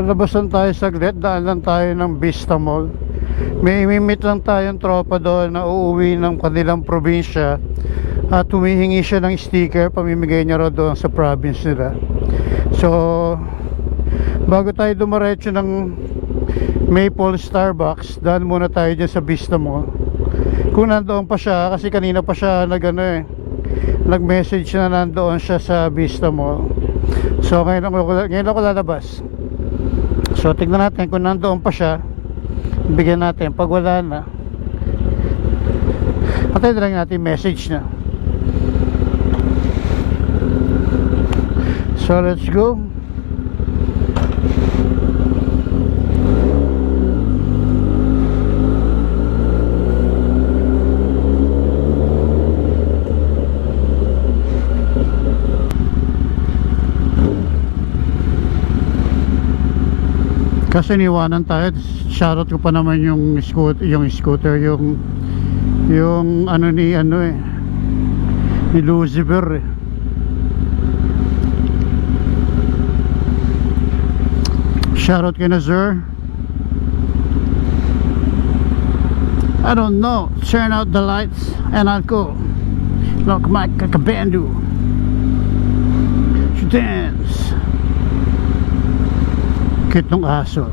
labas lang tayo saglit, daan lang tayo ng Vista Mall. May imimit lang tayong tropa doon na uuwi ng kanilang probinsya at humihingi siya ng sticker, pamimigay niya raw doon sa province nila. So bago tayo dumiretso ng Maple Starbucks, daan muna tayo dyan sa Vista Mall. Kung nandoon pa siya, kasi kanina pa siya nag-message na nandoon siya sa Vista Mall. So ngayon ako lalabas. So tignan natin kung nandoon pa siya, bigyan natin. Pag wala na, patay na lang natin message na. So let's go. Kasi niwanan tayo, shoutout ko pa naman yung scooter, yung ni Lucifer eh. Shoutout kay na sir. I don't know, turn out the lights and I'll go. Look my kakabendu. She dance. Cute ng aso.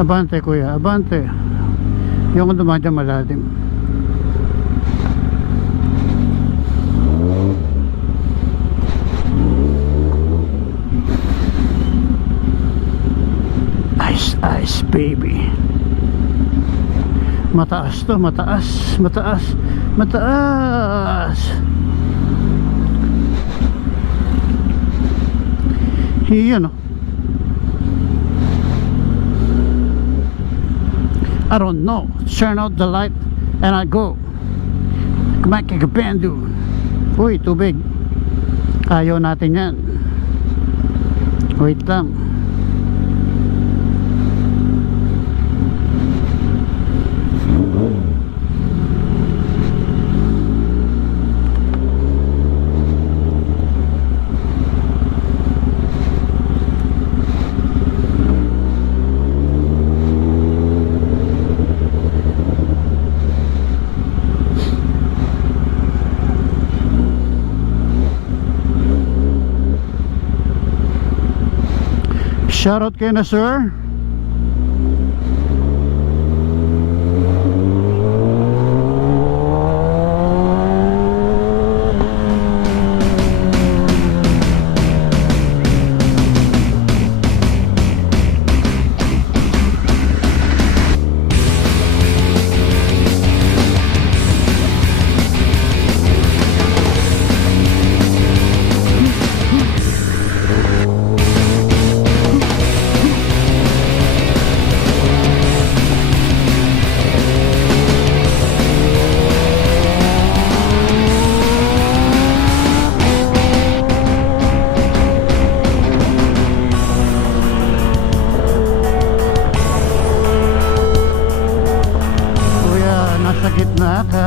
Abante kuya, abante. Yung dumadyan malalim. Ice, ice baby. Mataas to, mataas, mataas, mataas. Yun o. I don't know, turn out the light and I go. Kumakakabendu. Uy, tubig. Ayaw natin yan. Wait lang. Shoutout kayo na sir. Gitna ka.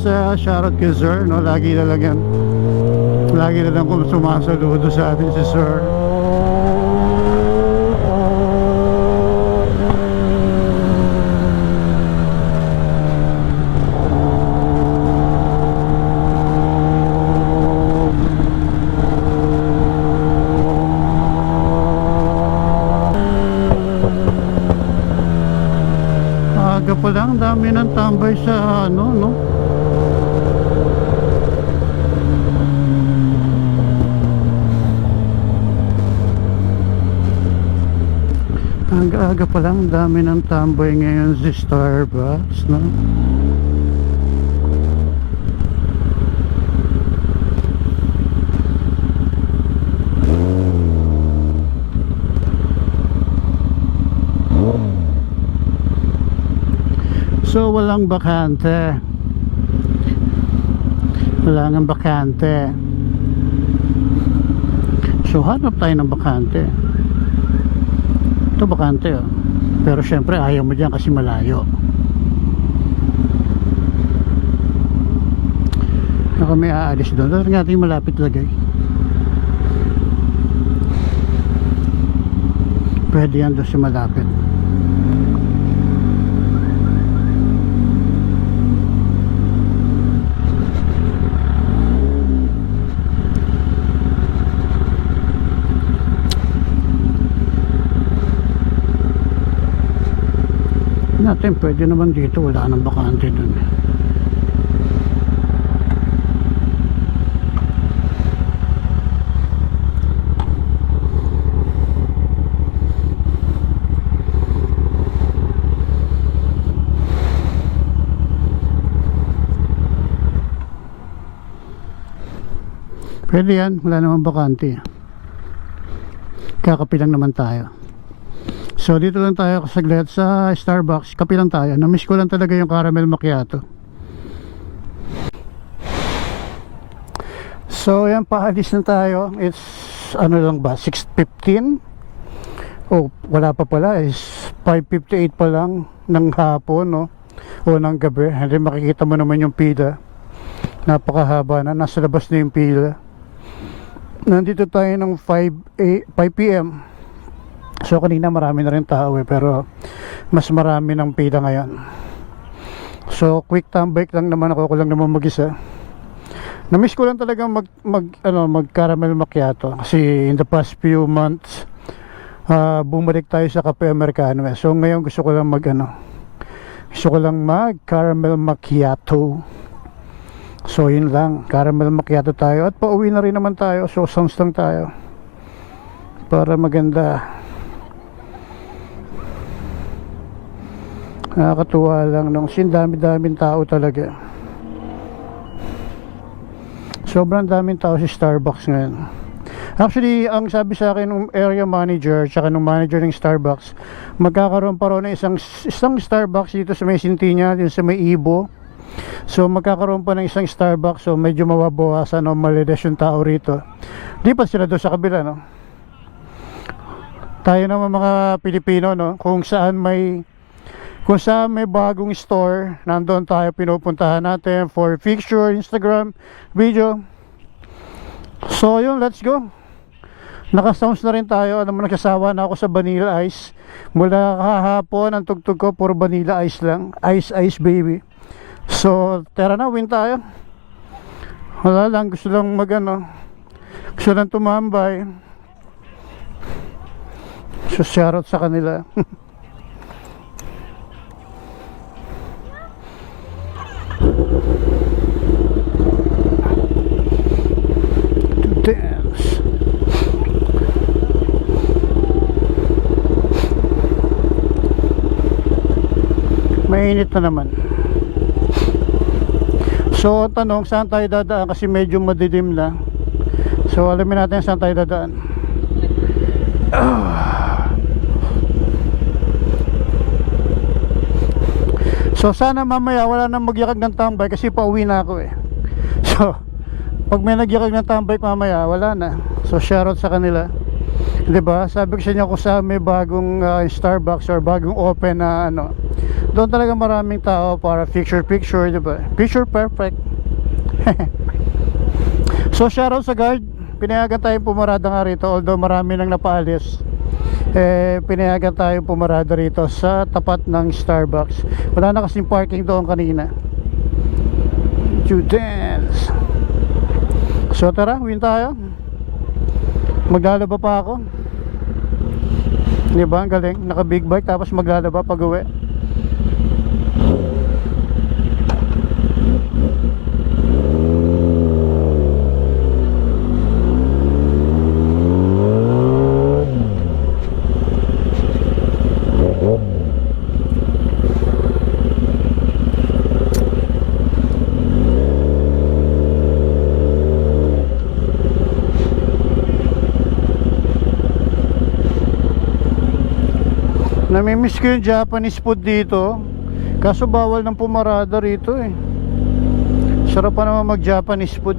sa shoutout kay Sir, no? Lagi na lang yan. Lagi na lang kung sumasaludo sa atin si Sir. Aga pa lang, dami ng tambay sa ano, no? Aga-aga pa lang, dami ng tambay ngayon sa Starbucks, no? So walang bakante. Wala nang bakante. So hanap tayo ng bakante. Ito bakante, oh. Pero syempre ayaw mo dyan kasi malayo. Ako may aalis doon. Dito natin malapit lagay. Pwede yan doon si malapit. Natin pwede naman dito, wala nang bakante dun. Pwede yan, wala naman bakante. Kakapi lang naman tayo. So dito lang tayo kasaglit sa Starbucks. Kape lang tayo. Namiss ko lang talaga yung caramel macchiato. So yan, paalis na tayo. It's ano lang ba, 6:15? Oh, wala pa pala, is 5:58 pa lang ng hapon, no? O ng gabi. Hindi, makikita mo naman yung pila. Napakahaba na, nasa labas na yung pila. Nandito tayo ng 5 p.m. So kanina marami na rin tao pero mas marami ng pila ngayon. So quick tambay lang naman ako lang naman mag-isa. Na-miss ko lang talaga mag caramel macchiato kasi in the past few months bumalik tayo sa kape americano. So ngayon gusto ko lang mag caramel macchiato. So yun lang, caramel macchiato tayo at pauwi na rin naman tayo. So sounds lang tayo para maganda. Nakakatuwa lang nung dami-daming tao talaga. Sobrang daming tao si Starbucks ngayon. Actually, ang sabi sa akin ng area manager tsaka ng manager ng Starbucks, magkakaroon pa rin ng isang Starbucks dito sa may Sintinia, dito sa may Ibo. So magkakaroon pa ng isang Starbucks, so medyo mababawasan o malides yung tao rito. Di pa sila doon sa kabila, no? Tayo naman mga Pilipino, no? Kung saan may bagong store, nandoon tayo pinupuntahan natin for picture, Instagram, video. So yun, let's go. Naka-sounds na rin tayo. Alam mo, nagsasawa na ako sa vanilla ice. Mula kahapon, ang tugtog ko puro vanilla ice lang. Ice, ice baby. So tara na, win tayo. Wala lang, gusto lang gusto lang tumambay. So shoutout sa kanila. Dance. Mainit na naman. So tanong, saan tayo dadaan kasi medyo madidim na. So alamin natin saan tayo dadaan. So sana mamaya wala nang magyakag ng tambay kasi pauwi na ako eh. So pag may nagyakag ng tambay mamaya, wala na. So shoutout sa kanila. 'Di ba? Sabi ko sa inyo kung saan may bagong Starbucks or bagong open na ano, doon talaga maraming tao para picture picture, 'di ba? Picture perfect. So shoutout sa guard, pinayagan tayong pumarada nga rito, although marami nang napaalis. Pinayagan tayong pumarada rito sa tapat ng Starbucks. Wala na kasing parking doon kanina. Students. So tara, win tayo. Maglalaba pa ako. Di ba? Ang galing. Naka big bike tapos maglalaba pag uwi. Namimiss ko yung Japanese food dito. Kaso bawal ng pumarada rito eh. Sarap pa naman mag Japanese food.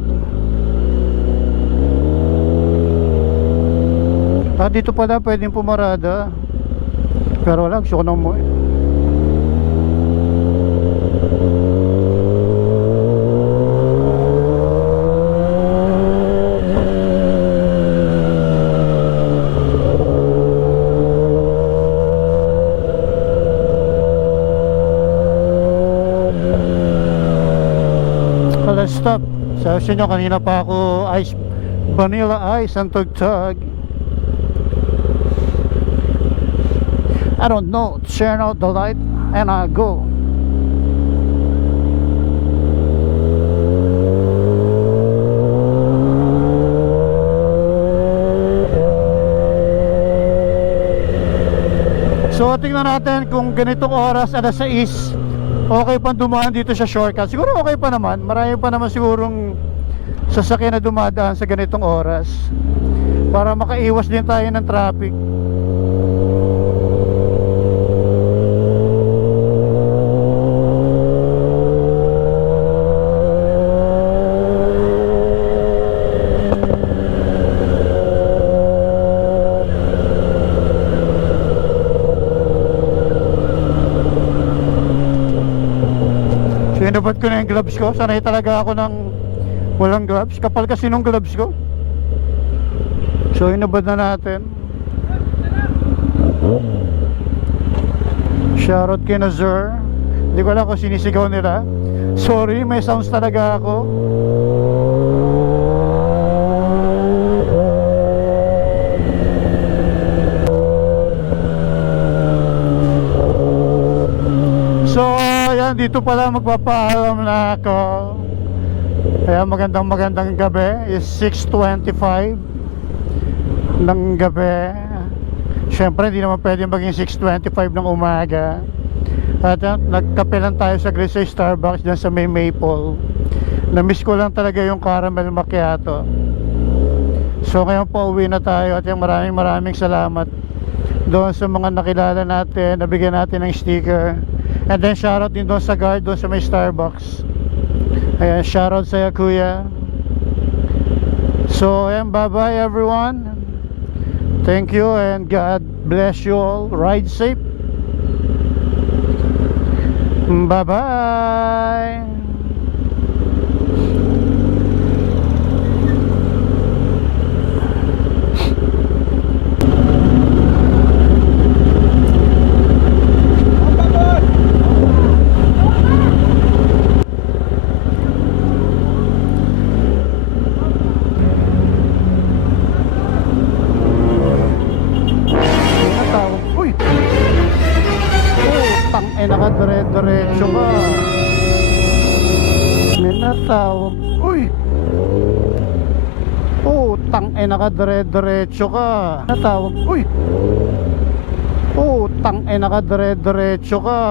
Dito pala pwedeng pumarada. Pero wala, gusto ko na umuwi. Let's stop. Sabi sa inyo kanina pa ako ice, vanilla ice ang tugtog. I don't know, turn out the light and I go. So tingnan natin kung ganitong oras alas 6 okay pa dumaan dito sa shortcut. Siguro okay pa naman. Marami pa naman sigurong sasakyan na dumadaan sa ganitong oras para makaiwas din tayo ng traffic. Inabot ko na yung gloves ko. Sanay talaga ako ng walang gloves. Kapal kasi nung gloves ko. So inabot na natin. Shoutout kay Nazar. Hindi ko alam kung sinisigaw nila. Sorry, may sounds talaga ako. So dito pala magpapaalam na ako. Kaya magandang gabi. Is 6:25 ng gabi. Siyempre hindi naman pwede maging 6:25 ng umaga. At nagkape lang tayo sa sa Starbucks dyan sa may Maple. Na-miss ko lang talaga yung caramel macchiato. So ngayon po uwi na tayo. At yung maraming salamat doon sa mga nakilala natin, nabigyan natin ng sticker. And then shoutout din doon sa guard doon sa may Starbucks. Ayan, shoutout sa'yo kuya. So ayan, bye bye everyone. Thank you and God bless you all. Ride safe. Bye bye. Nakadire-diretso ka. May natawag. Uy! Nakadire-diretso ka. Natawag. Uy! Nakadire-diretso ka.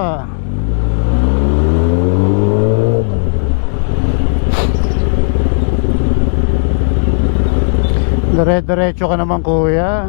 Dire-diretso ka naman kuya.